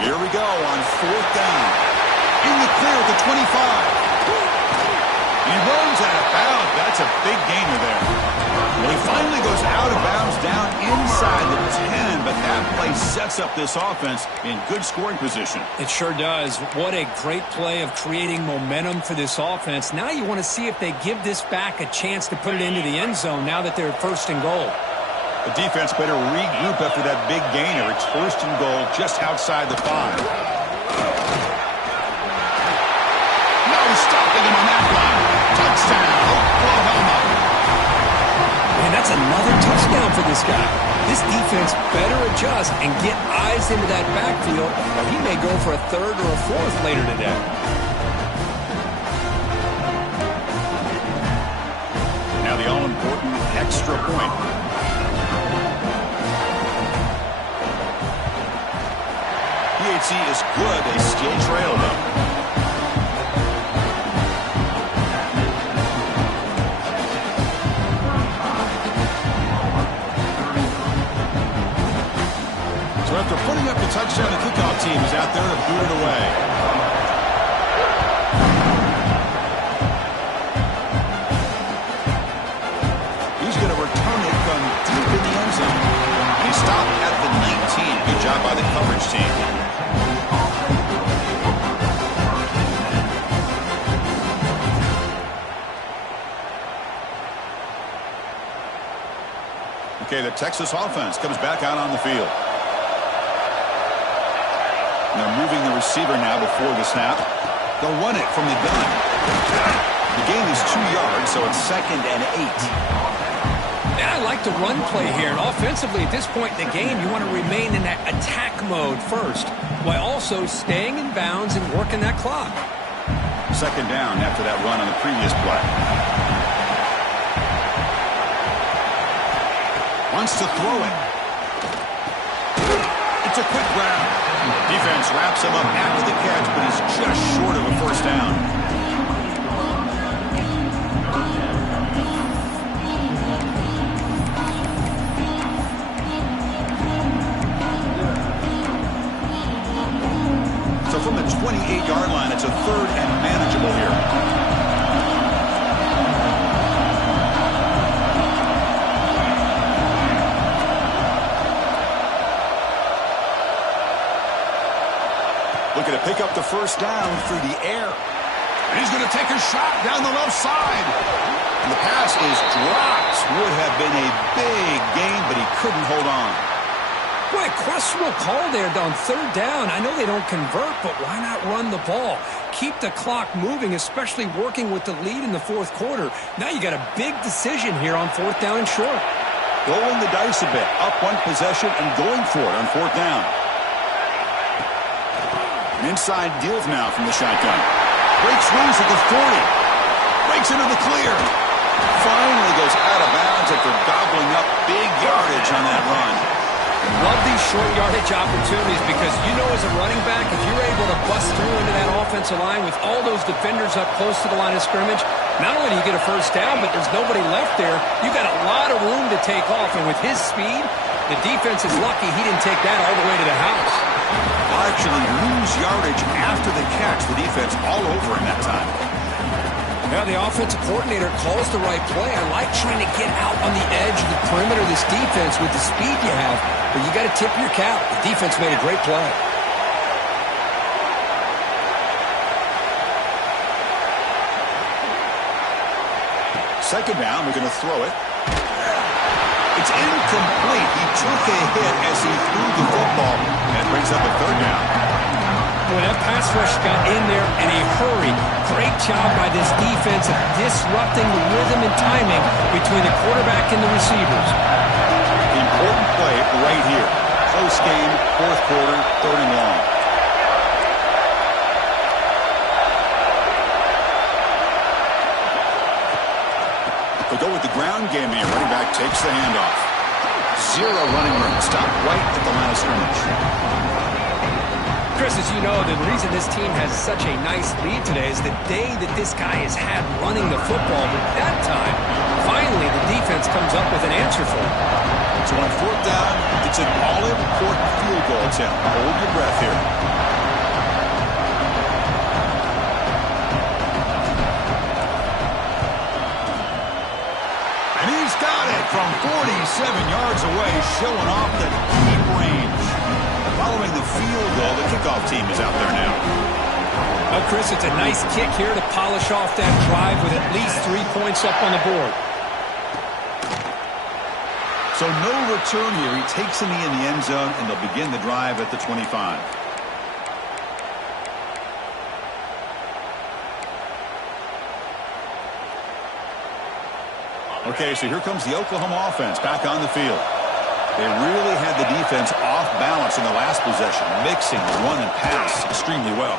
Here we go on fourth down. In the clear at the 25. He runs out of bounds. That's a big gainer there. Well, he finally goes out of bounds down inside the 10, but that play sets up this offense in good scoring position. It sure does. What a great play of creating momentum for this offense. Now you want to see if they give this back a chance to put it into the end zone now that they're first and goal. The defense better regroup after that big gainer. It's first and goal just outside the 5. No stopping him on that line. Touchdown, Oklahoma. Man, that's another touchdown for this guy. This defense better adjust and get eyes into that backfield, or he may go for a third or a fourth later today. Now the all-important extra point. PHC is good. They still trail them. So after putting up the touchdown, the kickoff team is out there to boot it away. He's going to return it from deep in the end zone. He stopped at the 19. Good job job by the coverage team. Okay, the Texas offense comes back out on the field. And they're moving the receiver now before the snap. They'll run it from the gun. The gain is 2 yards, so it's 2nd and 8. Yeah, I like the run play here. And offensively, at this point in the game, you want to remain in that attack mode first, while also staying in bounds and working that clock. 2nd down after that run on the previous play. Wants to throw it. It's a quick grab. Defense wraps him up after the catch, but he's just short of a first down. So from the 28-yard line, it's a 3rd and manageable here. Looking to pick up the first down through the air. And he's going to take a shot down the left side. And the pass is dropped. Would have been a big gain, but he couldn't hold on. Boy, a questionable call there on 3rd down. I know they don't convert, but why not run the ball? Keep the clock moving, especially working with the lead in the 4th quarter. Now you got a big decision here on 4th down and short. Rolling the dice a bit. Up one possession and going for it on 4th down. An inside give now from the shotgun. Breaks loose at the 40. Breaks into the clear. Finally goes out of bounds after gobbling up big yardage on that run. Love these short yardage opportunities because you know as a running back, if you're able to bust through into that offensive line with all those defenders up close to the line of scrimmage, not only do you get a first down, but there's nobody left there. You got a lot of room to take off, and with his speed, the defense is lucky he didn't take that all the way to the house. Will actually lose yardage after the catch. The defense all over him that time. Yeah, the offensive coordinator calls the right play. I like trying to get out on the edge of the perimeter of this defense with the speed you have, but you got to tip your cap. The defense made a great play. Second down, we're going to throw it. It's incomplete. He took a hit as he threw the football. That brings up a 3rd down. Boy, that pass rush got in there in a hurry. Great job by this defense of disrupting the rhythm and timing between the quarterback and the receivers. Important play right here. Close game, 4th quarter, 3rd and long. They go with the ground game here. Running back takes the handoff. 0 running room. Stop right at the line of scrimmage. Chris, as you know, the reason this team has such a nice lead today is the day that this guy has had running the football. But that time, finally, the defense comes up with an answer for him. So on 4th down, it's an all-important field goal attempt. Hold your breath here. And he's got it from 47 yards away, showing off the deep range. Following the field goal, the kickoff team is out there now. Well, Chris, it's a nice kick here to polish off that drive with at least 3 points up on the board. So no return here. He takes a knee in the end zone, and they'll begin the drive at the 25. Okay, so here comes the Oklahoma offense back on the field. They really had the defense off balance in the last possession, mixing the run and pass extremely well.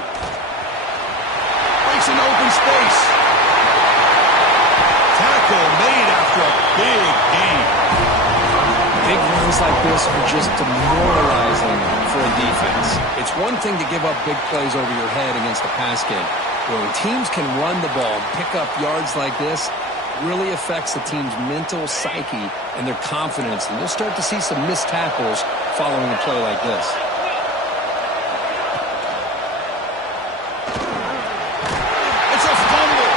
Breaks into open space. Tackle made after a big gain. Big runs like this are just demoralizing for a defense. It's one thing to give up big plays over your head against a pass game. But when teams can run the ball and pick up yards like this, it really affects the team's mental psyche and their confidence. And you'll start to see some missed tackles following a play like this. It's a fumble.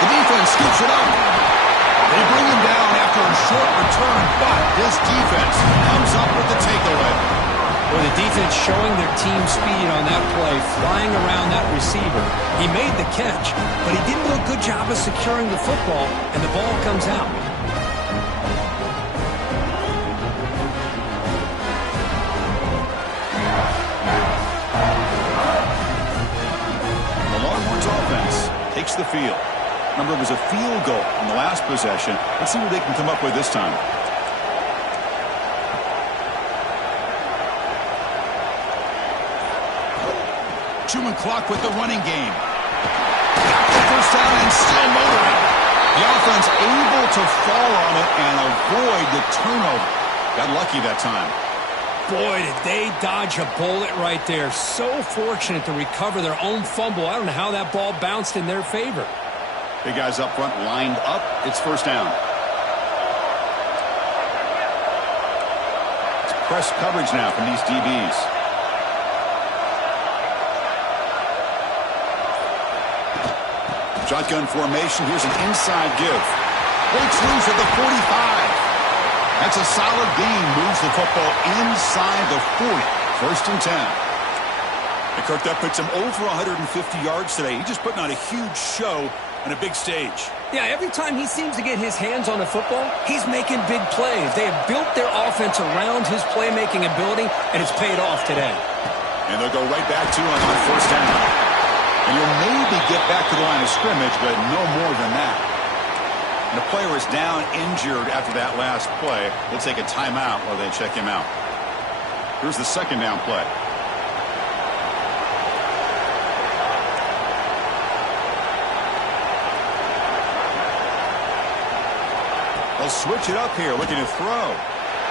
The defense scoops it up. They bring him down after a short return, but this defense comes up with the takeaway. Well, the defense showing their team speed on that play, flying around that receiver. He made the catch, but he didn't do a good job of securing the football, and the ball comes out. Takes the field. Remember, it was a field goal in the last possession. Let's see what they can come up with this time. Chewing clock with the running game. Got the first down and still motoring. The offense able to fall on it and avoid the turnover. Got lucky that time. Boy, did they dodge a bullet right there. So fortunate to recover their own fumble. I don't know how that ball bounced in their favor. Big guys up front lined up. It's first down. It's press coverage now from these DBs. Shotgun formation. Here's an inside give. Breaks loose at the 45. That's a solid gain. Moves the football inside the 40. First and 10. And Kirk, that puts him over 150 yards today. He's just putting on a huge show on a big stage. Yeah, every time he seems to get his hands on the football, he's making big plays. They have built their offense around his playmaking ability, and it's paid off today. And they'll go right back to him on first down. And you'll maybe get back to the line of scrimmage, but no more than that. And the player is down injured after that last play. We'll take a timeout while they check him out. Here's the second down play. They'll switch it up here, looking to throw.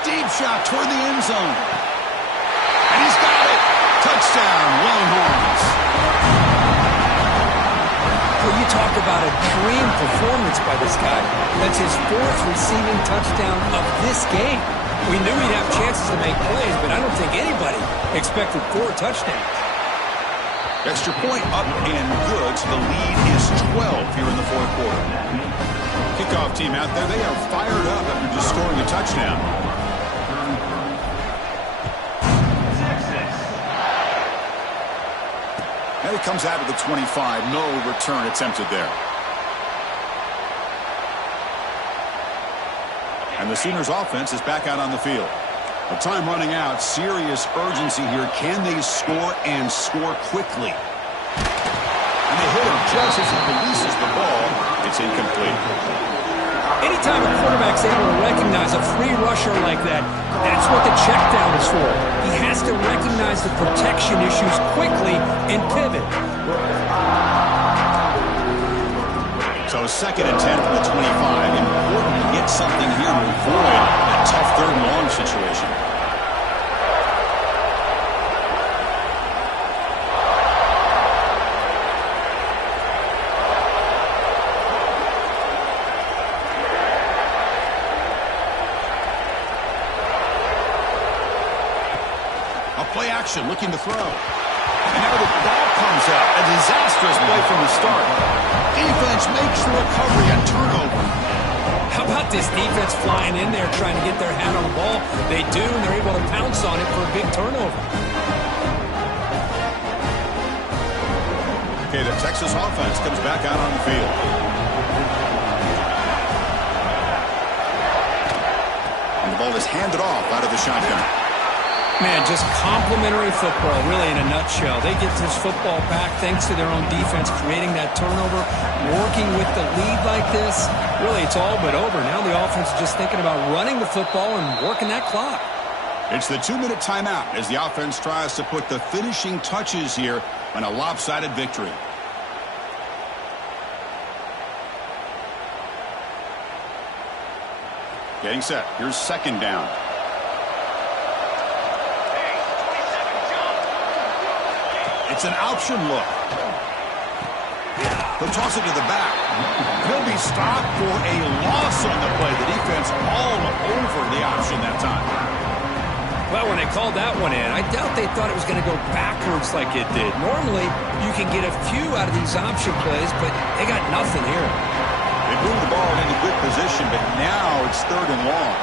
Deep shot toward the end zone. And he's got it. Touchdown, Longhorns. Well, you talk about a dream performance by this guy. That's his fourth receiving touchdown of this game. We knew he'd have chances to make plays, but I don't think anybody expected 4 touchdowns. Extra point up and good, so the lead is 12 here in the fourth quarter. Kickoff team out there, they are fired up after just scoring a touchdown. And he comes out of the 25. No return attempted there. And the Sooners offense is back out on the field. The time running out. Serious urgency here. Can they score and score quickly? And the hitter just as he releases the ball, it's incomplete. Anytime a quarterback's able to recognize a free rusher like that, that's what the check down is for. He has to recognize the protection issues quickly and pivot. So 2nd and 10 from the 25. Important to get something here to avoid that tough 3rd and long situation. Play action, looking to throw. And now the ball comes out. A disastrous play from the start. Defense makes the recovery, a turnover. How about this defense flying in there trying to get their hand on the ball? They do, and they're able to pounce on it for a big turnover. Okay, the Texas offense comes back out on the field. And the ball is handed off out of the shotgun. Man, just complimentary football, really, in a nutshell. They get this football back thanks to their own defense, creating that turnover, working with the lead like this. Really, it's all but over. Now the offense is just thinking about running the football and working that clock. It's the 2-minute timeout as the offense tries to put the finishing touches here on a lopsided victory. Getting set. Here's 2nd down. It's an option look. He'll toss it to the back. He'll be stopped for a loss on the play. The defense all over the option that time. Well, when they called that one in, I doubt they thought it was going to go backwards like it did. Normally, you can get a few out of these option plays, but they got nothing here. They moved the ball into good position, but now it's 3rd and long.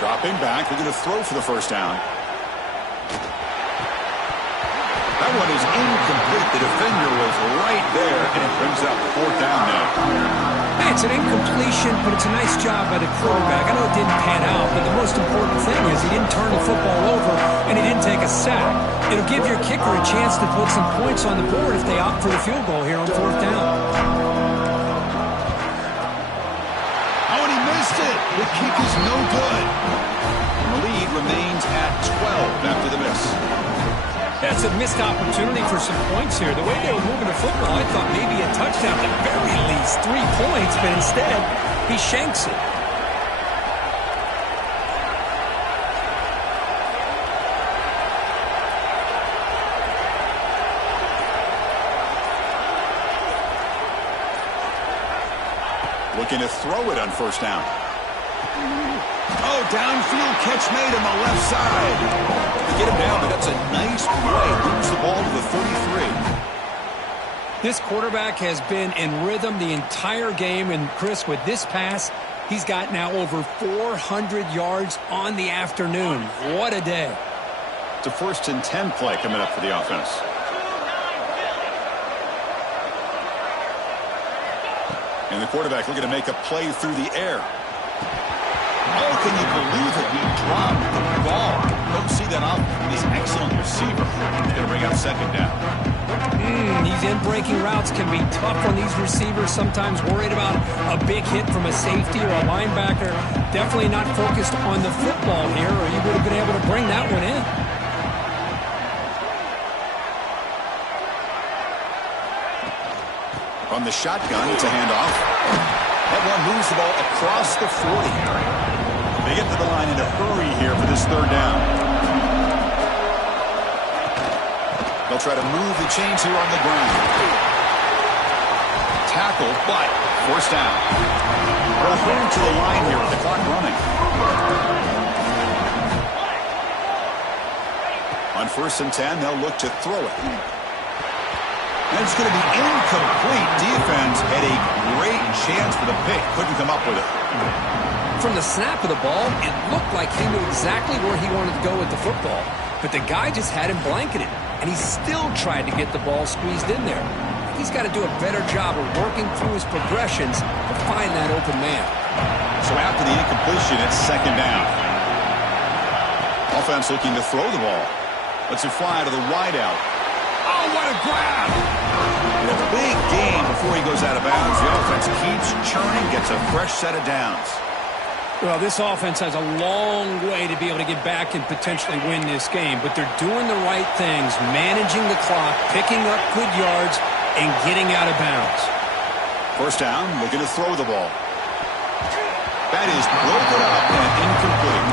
Dropping back, we're going to throw for the first down. That one is incomplete. The defender was right there, and it brings up fourth down now. Hey, it's an incompletion, but it's a nice job by the quarterback. I know it didn't pan out, but the most important thing is he didn't turn the football over, and he didn't take a sack. It'll give your kicker a chance to put some points on the board if they opt for the field goal here on fourth down. Oh, and he missed it. The kick is no good. And the lead remains at 12 after the miss. That's a missed opportunity for some points here. The way they were moving the football, I thought maybe a touchdown, at the very least 3 points, but instead, he shanks it. Looking to throw it on first down. Oh, downfield catch made on the left side. To get him down, but that's a nice play. Moves the ball to the 33. This quarterback has been in rhythm the entire game, and Chris, with this pass, he's got now over 400 yards on the afternoon. What a day. It's a 1st and 10 play coming up for the offense. And the quarterback looking to make a play through the air. Oh, can you believe it? He dropped the ball. Don't see that off this excellent receiver. He's going to bring out second down. These in-breaking routes can be tough on these receivers, sometimes worried about a big hit from a safety or a linebacker. Definitely not focused on the football here, or you would have been able to bring that one in. From the shotgun, it's a handoff. That one moves the ball across the 40. They get to the line in a hurry here for this third down. They'll try to move the chains here on the ground. Tackle, but forced down. They'll hurry to the line here with the clock running. On 1st and 10, they'll look to throw it. And it's going to be incomplete. Defense had a great chance for the pick. Couldn't come up with it. From the snap of the ball, it looked like he knew exactly where he wanted to go with the football. But the guy just had him blanketed, and he still tried to get the ball squeezed in there. He's got to do a better job of working through his progressions to find that open man. So after the incompletion, it's second down. Offense looking to throw the ball. Lets it fly to the wideout. Oh, what a grab! And a big gain before he goes out of bounds. The offense keeps churning, gets a fresh set of downs. Well, this offense has a long way to be able to get back and potentially win this game, but they're doing the right things, managing the clock, picking up good yards, and getting out of bounds. First down, looking to throw the ball. That is broken up and incomplete.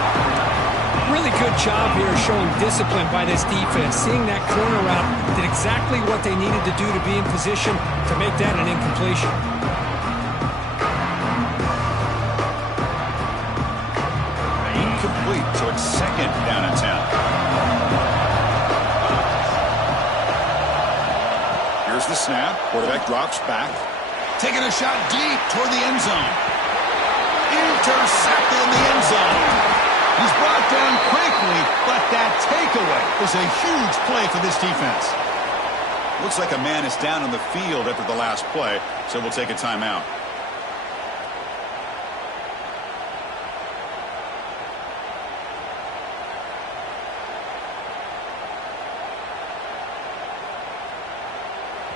Really good job here showing discipline by this defense. Seeing that corner route did exactly what they needed to do to be in position to make that an incompletion. Incomplete, so it's second down and 10. Here's the snap. Quarterback drops back. Taking a shot deep toward the end zone. Intercepted in the end zone. He's brought down quickly, but that takeaway is a huge play for this defense. Looks like a man is down on the field after the last play, so we'll take a timeout.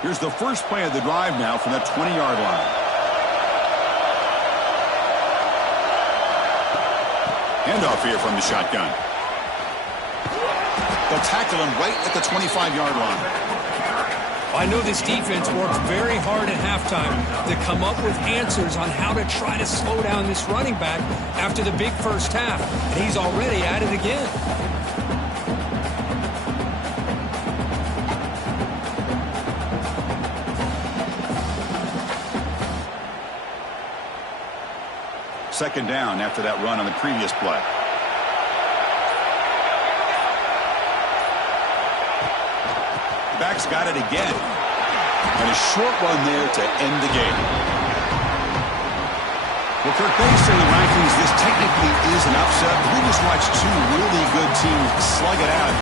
Here's the first play of the drive now from that 20-yard line. Handoff here from the shotgun. They'll tackle him right at the 25-yard line. I know this defense worked very hard at halftime to come up with answers on how to try to slow down this running back after the big first half, and he's already at it again. Second down after that run on the previous play. Back's got it again. And a short run there to end the game. Well, Kirk, based on the rankings, this technically is an upset. We just watched two really good teams slug it out.